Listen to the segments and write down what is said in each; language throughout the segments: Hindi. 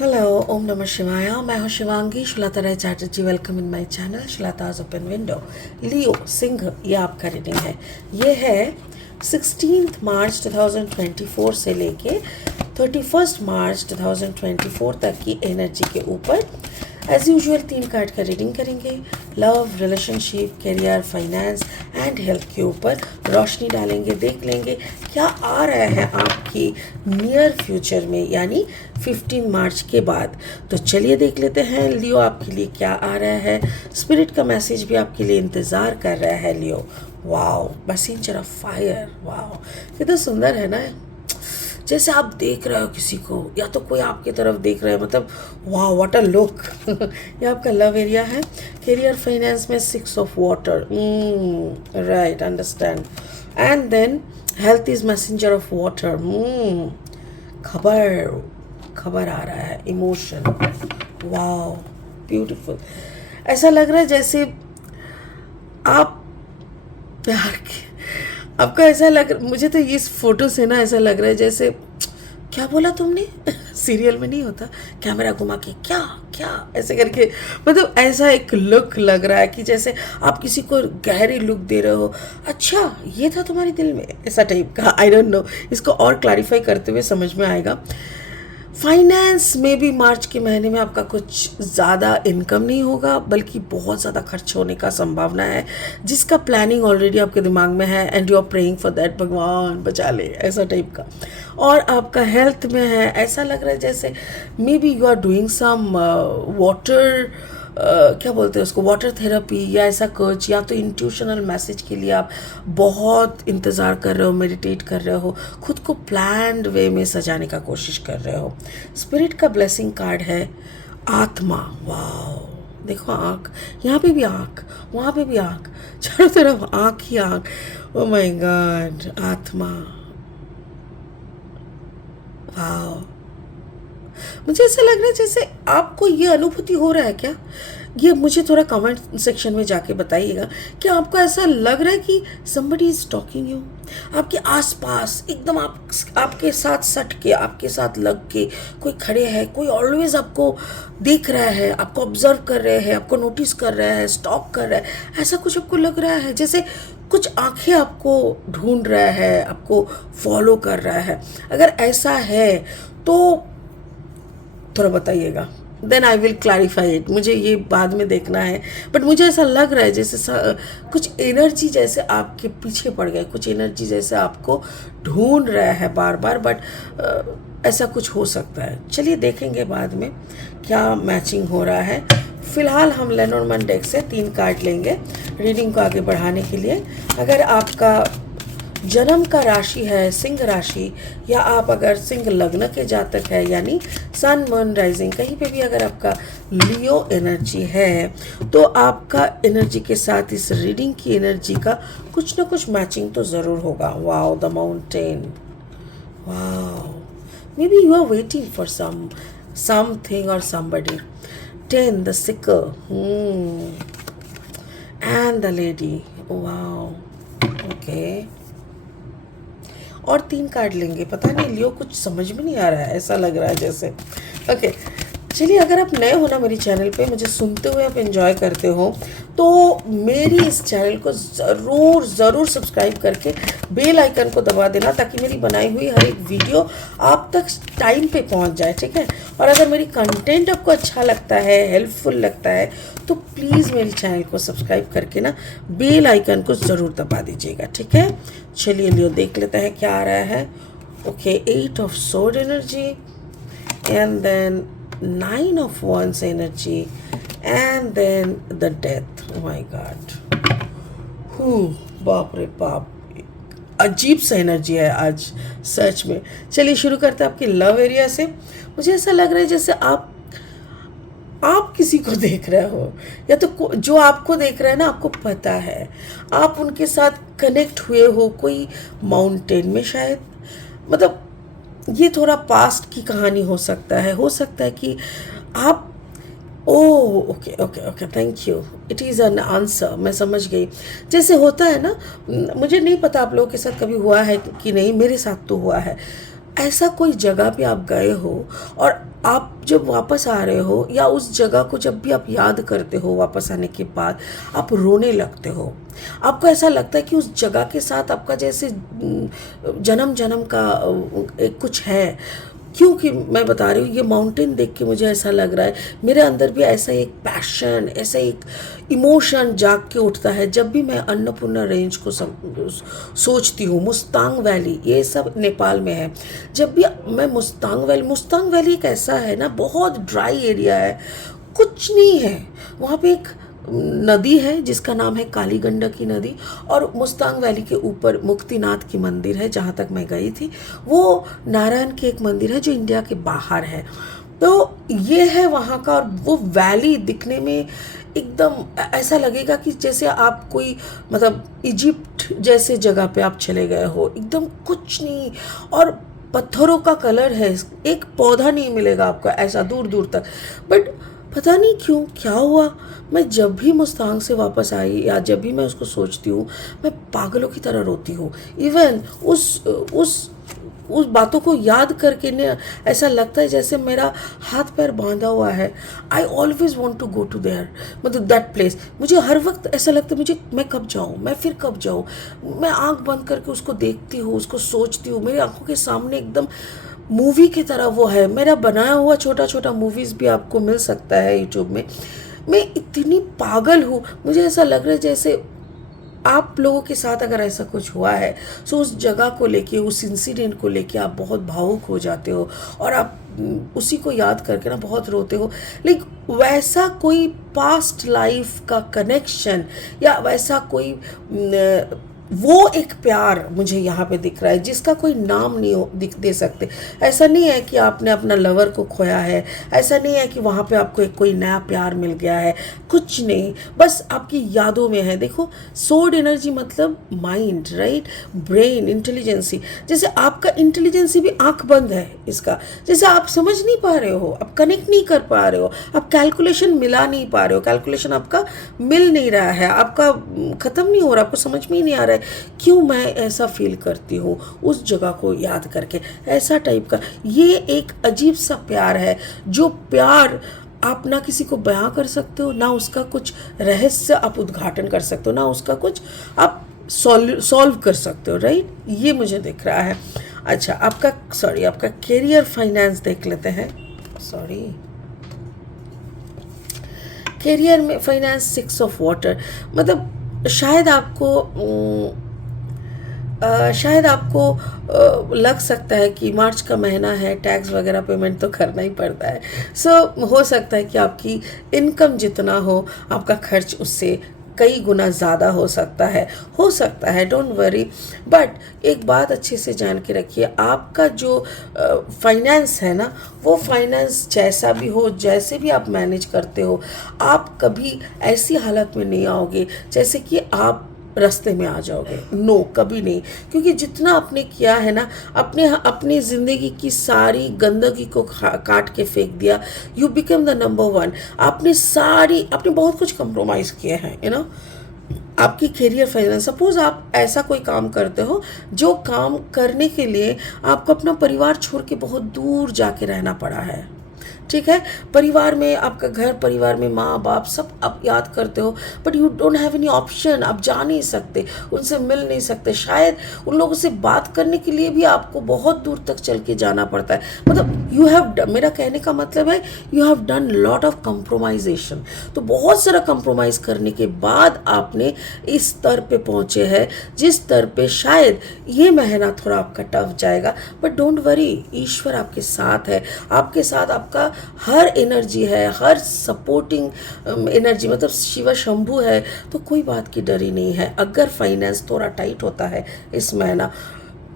हेलो, ओम नमः शिवाय। मैं हूँ Shivangi Shulata Rai Chatterjee. Welcome in my channel Shulata's open window. Leo सिंह, ये आपका रीडिंग है। ये है 16 मार्च 2024 से लेके 31 मार्च 2024 तक की एनर्जी के ऊपर एज यूजुअल 3 कार्ड का रीडिंग करेंगे। Love, relationship, career, finance and health के ऊपर रोशनी डालेंगे। देख लेंगे क्या आ रहा है आपकी नियर फ्यूचर में, यानी 15 मार्च के बाद। तो चलिए देख लेते हैं लियो आपके लिए क्या आ रहा है। स्पिरिट का मैसेज भी आपके लिए इंतज़ार कर रहा है Leo. Wow, messenger of fire. Wow, कितना सुंदर है ना। जैसे आप देख रहे हो किसी को, या तो कोई आपकी तरफ देख रहा है, मतलब वाह व्हाट अ लुक। ये आपका लव एरिया है। करियर, फाइनेंस में 6 of water. Right, understand. And then health is messenger of water. खबर खबर आ रहा है, इमोशन। Wow, beautiful. ऐसा लग रहा है जैसे आप प्यार के, आपका ऐसा लग, मुझे तो इस फोटो से ना ऐसा लग रहा है जैसे, क्या बोला तुमने? सीरियल में नहीं होता, कैमरा घुमा के क्या क्या ऐसे करके, मतलब ऐसा एक लुक लग रहा है कि जैसे आप किसी को गहरी लुक दे रहे हो। अच्छा, ये था तुम्हारे दिल में, ऐसा टाइप का। आई डोंट नो, इसको और क्लैरिफाई करते हुए समझ में आएगा। फाइनेंस में भी मार्च के महीने में आपका कुछ ज़्यादा इनकम नहीं होगा, बल्कि बहुत ज़्यादा खर्च होने का संभावना है, जिसका प्लानिंग ऑलरेडी आपके दिमाग में है and you are praying for that, भगवान बचा ले, ऐसा टाइप का। और आपका हेल्थ में है, ऐसा लग रहा है जैसे maybe you are doing some water, क्या बोलते हैं उसको, वाटर थेरेपी या ऐसा कुछ, या तो इंट्यूशनल मैसेज के लिए आप बहुत इंतज़ार कर रहे हो, मेडिटेट कर रहे हो, खुद को प्लान्ड वे में सजाने का कोशिश कर रहे हो। स्पिरिट का ब्लेसिंग कार्ड है आत्मा। वाओ, देखो आँख, यहाँ पे भी आँख, वहाँ पे भी आँख, चारों तरफ आँख ही आँख। ओ माय गॉड, आत्मा। वाओ, मुझे ऐसा लग रहा है जैसे आपको ये अनुभूति हो रहा है क्या? ये मुझे थोड़ा कमेंट सेक्शन में जाके बताइएगा कि आपको ऐसा लग रहा है कि somebody is talking you, आपके आसपास एकदम आपके साथ सट के, आपके साथ लग के कोई खड़े है, कोई ऑलवेज आपको देख रहा है, आपको ऑब्जर्व कर रहे हैं, आपको नोटिस कर रहा है, स्टॉक कर रहा है। ऐसा कुछ आपको लग रहा है जैसे कुछ आंखें आपको ढूंढ रहा है, आपको फॉलो कर रहा है। अगर ऐसा है तो थोड़ा बताइएगा, then I will clarify it. मुझे ये बाद में देखना है, बट मुझे ऐसा लग रहा है जैसे कुछ एनर्जी जैसे आपके पीछे पड़ गए, कुछ एनर्जी जैसे आपको ढूंढ रहा है बार बार, बट ऐसा कुछ हो सकता है। चलिए देखेंगे बाद में क्या मैचिंग हो रहा है। फिलहाल हम लेनोर्मन डेक से 3 कार्ड लेंगे रीडिंग को आगे बढ़ाने के लिए। अगर आपका जन्म का राशि है सिंह राशि, या आप अगर सिंह लग्न के जातक है, यानी सन मून राइजिंग, कहीं पे भी अगर आपका लियो एनर्जी है, तो आपका एनर्जी के साथ इस रीडिंग की एनर्जी का कुछ ना कुछ मैचिंग तो ज़रूर होगा। Wow, the mountain. Wow, maybe you are waiting for something और somebody. 10, the sickle. And the lady. Wow. Okay. और 3 कार्ड लेंगे। पता नहीं लियो, कुछ समझ में नहीं आ रहा है, ऐसा लग रहा है जैसे। ओके, चलिए, अगर आप नए हो ना मेरी चैनल पे, मुझे सुनते हुए आप एंजॉय करते हो, तो मेरी इस चैनल को ज़रूर ज़रूर सब्सक्राइब करके बेल आइकन को दबा देना, ताकि मेरी बनाई हुई हर एक वीडियो आप तक टाइम पे पहुंच जाए, ठीक है। और अगर मेरी कंटेंट आपको अच्छा लगता है, हेल्पफुल लगता है, तो प्लीज़ मेरी चैनल को सब्सक्राइब करके ना बेल आइकन को ज़रूर दबा दीजिएगा, ठीक है। चलिए लियो देख लेते हैं क्या आ रहा है। Okay, 8 of sword energy, and then 9 of Wands energy, and then the death. Oh my God. बाप रे बाप, अजीब सा एनर्जी है आज सच में। चलिए शुरू करते हैं आपके लव एरिया से। मुझे ऐसा लग रहा है जैसे आप किसी को देख रहे हो, या तो जो आपको देख रहा है ना, आपको पता है, आप उनके साथ कनेक्ट हुए हो कोई माउंटेन में शायद। मतलब ये थोड़ा पास्ट की कहानी हो सकता है कि आप, oh okay okay okay, thank you, it is an answer. मैं समझ गई। जैसे होता है ना, मुझे नहीं पता आप लोगों के साथ कभी हुआ है कि नहीं, मेरे साथ तो हुआ है। ऐसा कोई जगह पे आप गए हो और आप जब वापस आ रहे हो या उस जगह को जब भी आप याद करते हो वापस आने के बाद आप रोने लगते हो। आपको ऐसा लगता है कि उस जगह के साथ आपका जैसे जन्म जन्म का एक कुछ है। क्योंकि मैं बता रही हूँ, ये माउंटेन देख के मुझे ऐसा लग रहा है मेरे अंदर भी ऐसा एक पैशन, ऐसा एक इमोशन जाग के उठता है जब भी मैं अन्नपूर्णा रेंज को सोचती हूँ। मुस्तांग वैली, ये सब नेपाल में है। जब भी मैं मुस्तांग वैली एक ऐसा है ना, बहुत ड्राई एरिया है, कुछ नहीं है वहाँ पे। एक नदी है जिसका नाम है काली गंडकी नदी, और मुस्तांग वैली के ऊपर मुक्तिनाथ की मंदिर है जहाँ तक मैं गई थी। वो नारायण की एक मंदिर है जो इंडिया के बाहर है। तो ये है वहाँ का, और वो वैली दिखने में एकदम ऐसा लगेगा कि जैसे आप कोई मतलब इजिप्ट जैसे जगह पे आप चले गए हो। एकदम कुछ नहीं, और पत्थरों का कलर है, एक पौधा नहीं मिलेगा आपको ऐसा दूर दूर तक। बट पता नहीं क्यों क्या हुआ, मैं जब भी मुस्तांग से वापस आई या जब भी मैं उसको सोचती हूँ, मैं पागलों की तरह रोती हूँ। इवन उस बातों को याद करके ने ऐसा लगता है जैसे मेरा हाथ पैर बांधा हुआ है। I always want to go to there, मतलब दैट प्लेस। मुझे हर वक्त ऐसा लगता है मैं कब जाऊँ, मैं फिर कब जाऊँ। मैं आँख बंद करके उसको देखती हूँ, उसको सोचती हूँ। मेरी आँखों के सामने एकदम मूवी की तरह वो है। मेरा बनाया हुआ छोटा छोटा मूवीज़ भी आपको मिल सकता है यूट्यूब में। मैं इतनी पागल हूँ, मुझे ऐसा लग रहा है जैसे आप लोगों के साथ अगर ऐसा कुछ हुआ है तो उस जगह को लेके, उस इंसिडेंट को लेके आप बहुत भावुक हो जाते हो और आप उसी को याद करके ना बहुत रोते हो। लेकिन वैसा कोई पास्ट लाइफ का कनेक्शन या वैसा कोई वो एक प्यार मुझे यहाँ पे दिख रहा है जिसका कोई नाम नहीं दिख दे सकते। ऐसा नहीं है कि आपने अपना लवर को खोया है, ऐसा नहीं है कि वहाँ पे आपको एक कोई नया प्यार मिल गया है, कुछ नहीं, बस आपकी यादों में है। देखो, सोर्ड एनर्जी मतलब माइंड, राइट, ब्रेन, इंटेलिजेंसी। जैसे आपका इंटेलिजेंसी भी आंख बंद है इसका, जैसे आप समझ नहीं पा रहे हो, आप कनेक्ट नहीं कर पा रहे हो, आप कैलकुलेशन मिला नहीं पा रहे हो, कैलकुलेशन आपका मिल नहीं रहा है, आपका ख़त्म नहीं हो रहा, आपको समझ में ही नहीं आ रहा है क्यों मैं ऐसा फील करती हूँ उस जगह को याद करके। ऐसा टाइप का ये एक अजीब सा प्यार है, जो प्यार आप ना किसी को बयां कर सकते हो, ना उसका कुछ रहस्य आप उद्घाटन कर सकते हो, ना उसका कुछ आप सॉल्व कर सकते हो, राइट। ये मुझे दिख रहा है। अच्छा, आपका कैरियर फाइनेंस देख लेते हैं। कैरियर में फाइनेंस 6 ऑफ वाटर, मतलब शायद आपको लग सकता है कि मार्च का महीना है, टैक्स वगैरह पेमेंट तो करना ही पड़ता है। हो सकता है कि आपकी इनकम जितना हो आपका खर्च उससे कई गुना ज़्यादा हो सकता है, डोंट वरी। बट एक बात अच्छे से जान के रखिए, आपका जो फाइनेंस है ना, वो फाइनेंस जैसा भी हो, जैसे भी आप मैनेज करते हो, आप कभी ऐसी हालत में नहीं आओगे जैसे कि आप रास्ते में आ जाओगे। नो, कभी नहीं। क्योंकि जितना आपने किया है ना, अपनी ज़िंदगी की सारी गंदगी को काट के फेंक दिया, यू बिकम द नंबर 1। आपने बहुत कुछ कंप्रोमाइज़ किए हैं, आपकी कैरियर फाइनेंस। सपोज आप ऐसा कोई काम करते हो जो काम करने के लिए आपको अपना परिवार छोड़ के बहुत दूर जाके रहना पड़ा है, ठीक है। परिवार में आपका घर, परिवार में माँ बाप सब आप याद करते हो, but you don't have any option. आप जा नहीं सकते, उनसे मिल नहीं सकते, शायद उन लोगों से बात करने के लिए भी आपको बहुत दूर तक चल के जाना पड़ता है। मतलब मेरा कहने का मतलब है you have done lot of compromisation. तो बहुत सारा कंप्रोमाइज करने के बाद आपने इस स्तर पे पहुंचे हैं जिस स्तर पे शायद ये महीना थोड़ा आपका टफ जाएगा, बट डोंट वरी, ईश्वर आपके साथ है, आपके साथ आपका हर एनर्जी है, हर सपोर्टिंग एनर्जी, मतलब शिव शंभू है। तो कोई बात की डर ही नहीं है। अगर फाइनेंस थोड़ा टाइट होता है इस महीना,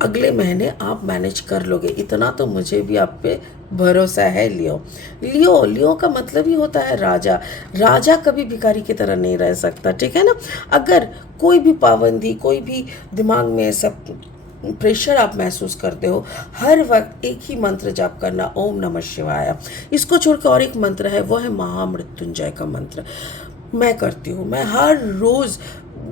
अगले महीने आप मैनेज कर लोगे, इतना तो मुझे भी आप पे भरोसा है। लियो का मतलब ही होता है राजा कभी भिखारी की तरह नहीं रह सकता, ठीक है ना। अगर कोई भी पाबंदी, कोई भी दिमाग में सब प्रेशर आप महसूस करते हो, हर वक्त एक ही मंत्र जाप करना, ओम नमः शिवाय। इसको छोड़ के और एक मंत्र है, वो है महामृत्युंजय का मंत्र। मैं करती हूँ, मैं हर रोज़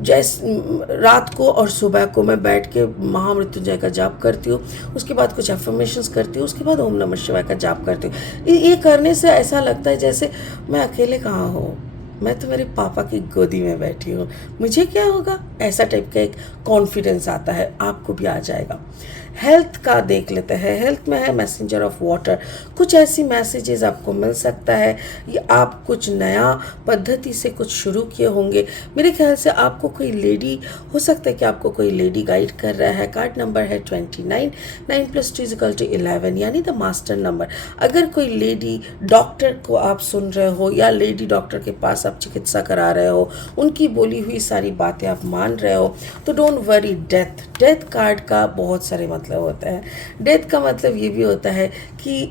रात को और सुबह को मैं बैठ के महामृत्युंजय का जाप करती हूँ, उसके बाद कुछ एफर्मेशंस करती हूँ, उसके बाद ओम नमः शिवाय का जाप करती हूँ। ये करने से ऐसा लगता है जैसे मैं अकेले कहाँ हूँ, मैं तो मेरे पापा की गोदी में बैठी हूँ, मुझे क्या होगा, ऐसा टाइप का एक कॉन्फिडेंस आता है, आपको भी आ जाएगा। हेल्थ का देख लेते हैं। हेल्थ में है मैसेंजर ऑफ वाटर। कुछ ऐसी मैसेजेस आपको मिल सकता है, या आप कुछ नया पद्धति से कुछ शुरू किए होंगे। मेरे ख्याल से आपको कोई लेडी, हो सकता है कि आपको कोई लेडी गाइड कर रहा है। कार्ड नंबर है 29, 9 + 2 = 11, यानी द मास्टर नंबर। अगर कोई लेडी डॉक्टर को आप सुन रहे हो, या लेडी डॉक्टर के पास आप चिकित्सा करा रहे हो, उनकी बोली हुई सारी बातें आप मान रहे हो, तो डोंट वरी। डेथ कार्ड का बहुत सारे मतलब होता है। डेथ का मतलब ये भी होता है कि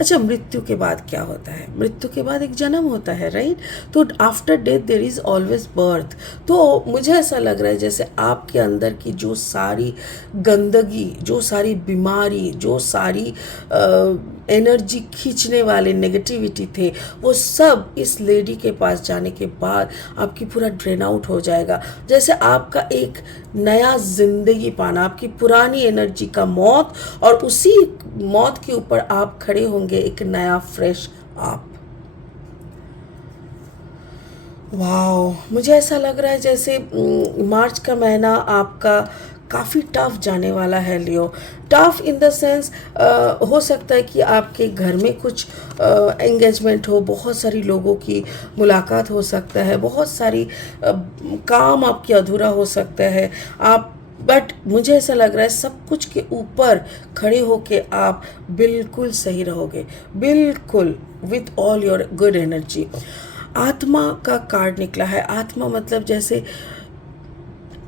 अच्छा, मृत्यु के बाद क्या होता है? मृत्यु के बाद एक जन्म होता है, राइट? तो after death there is always birth. तो मुझे ऐसा लग रहा है जैसे आपके अंदर की जो सारी गंदगी, जो सारी बीमारी, जो सारी एनर्जी खींचने वाले नेगेटिविटी थे, वो सब इस लेडी के पास जाने के बाद आपकी पूरा ड्रेन आउट हो जाएगा। जैसे आपका एक नया जिंदगी पाना, आपकी पुरानी एनर्जी का मौत, और उसी मौत के ऊपर आप खड़े होंगे एक नया फ्रेश आप। वाओ, मुझे ऐसा लग रहा है जैसे मार्च का महीना आपका काफ़ी टफ जाने वाला है लियो। टफ इन द सेंस, हो सकता है कि आपके घर में कुछ एंगेजमेंट हो, बहुत सारी लोगों की मुलाकात हो सकता है, बहुत सारी काम आपकी अधूरा हो सकता है। आप बट मुझे ऐसा लग रहा है सब कुछ के ऊपर खड़े होके आप बिल्कुल सही रहोगे, बिल्कुल with all your good energy. आत्मा का कार्ड निकला है। आत्मा मतलब जैसे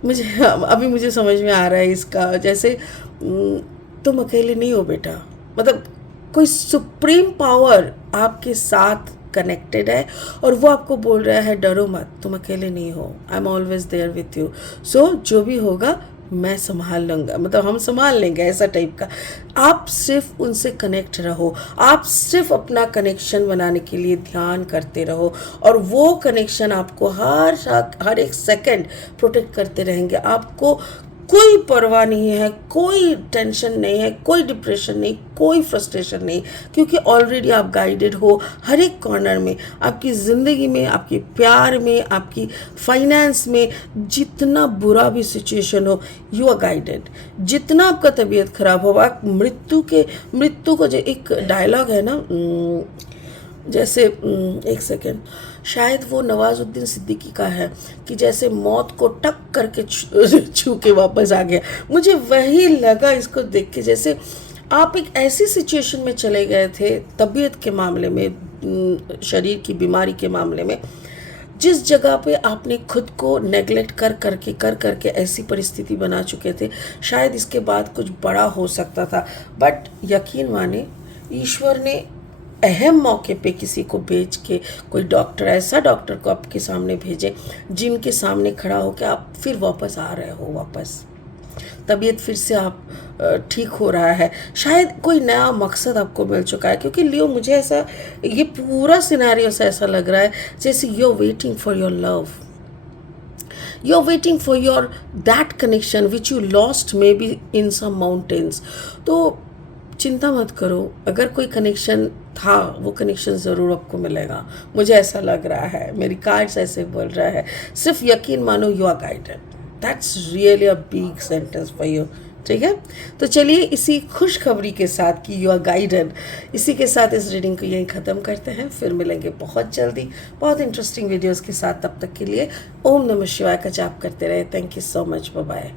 मुझे समझ में आ रहा है इसका, जैसे तुम अकेले नहीं हो बेटा, मतलब कोई सुप्रीम पावर आपके साथ कनेक्टेड है, और वो आपको बोल रहा है डरो मत, तुम अकेले नहीं हो, I am always there with you. So जो भी होगा मैं संभाल लूँगा, मतलब हम संभाल लेंगे, ऐसा टाइप का। आप सिर्फ उनसे कनेक्ट रहो, आप सिर्फ अपना कनेक्शन बनाने के लिए ध्यान करते रहो, और वो कनेक्शन आपको हर एक सेकंड प्रोटेक्ट करते रहेंगे। आपको कोई परवाह नहीं है, कोई टेंशन नहीं है, कोई डिप्रेशन नहीं, कोई फ्रस्ट्रेशन नहीं, क्योंकि ऑलरेडी आप गाइडेड हो हर एक कॉर्नर में, आपकी ज़िंदगी में, आपके प्यार में, आपकी फाइनेंस में। जितना बुरा भी सिचुएशन हो, यू आर गाइडेड। जितना आपका तबीयत खराब हो, आप मृत्यु को जो एक डायलॉग है ना, जैसे एक सेकेंड, शायद वो नवाजुद्दीन सिद्दीकी का है कि जैसे मौत को टक करके छू के वापस आ गया। मुझे वही लगा इसको देख के, जैसे आप एक ऐसी सिचुएशन में चले गए थे तबीयत के मामले में, शरीर की बीमारी के मामले में, जिस जगह पे आपने खुद को नेगलेक्ट कर करके ऐसी परिस्थिति बना चुके थे। शायद इसके बाद कुछ बड़ा हो सकता था, बट यकीन माने ईश्वर ने अहम मौके पे किसी को भेज के, कोई डॉक्टर, ऐसा डॉक्टर को आपके सामने भेजे जिनके सामने खड़ा होकर आप फिर वापस आ रहे हो, वापस तबीयत फिर से आप ठीक हो रहा है। शायद कोई नया मकसद आपको मिल चुका है, क्योंकि लियो मुझे ऐसा, ये पूरा सिनेरियो से ऐसा लग रहा है जैसे you are waiting for your love, you are waiting for your that connection which you lost maybe in some mountains। तो चिंता मत करो, अगर कोई कनेक्शन था वो कनेक्शन ज़रूर आपको मिलेगा, मुझे ऐसा लग रहा है, मेरी कार्ड्स ऐसे बोल रहा है। सिर्फ यकीन मानो, you are guided. That's really a big sentence for you. ठीक है, तो चलिए इसी खुशखबरी के साथ कि यू आर गाइडेड, इसी के साथ इस रीडिंग को यहीं ख़त्म करते हैं। फिर मिलेंगे बहुत जल्दी बहुत इंटरेस्टिंग वीडियोज़ के साथ। तब तक के लिए ओम नमः शिवाय का जाप करते रहे। Thank you so much, bye bye.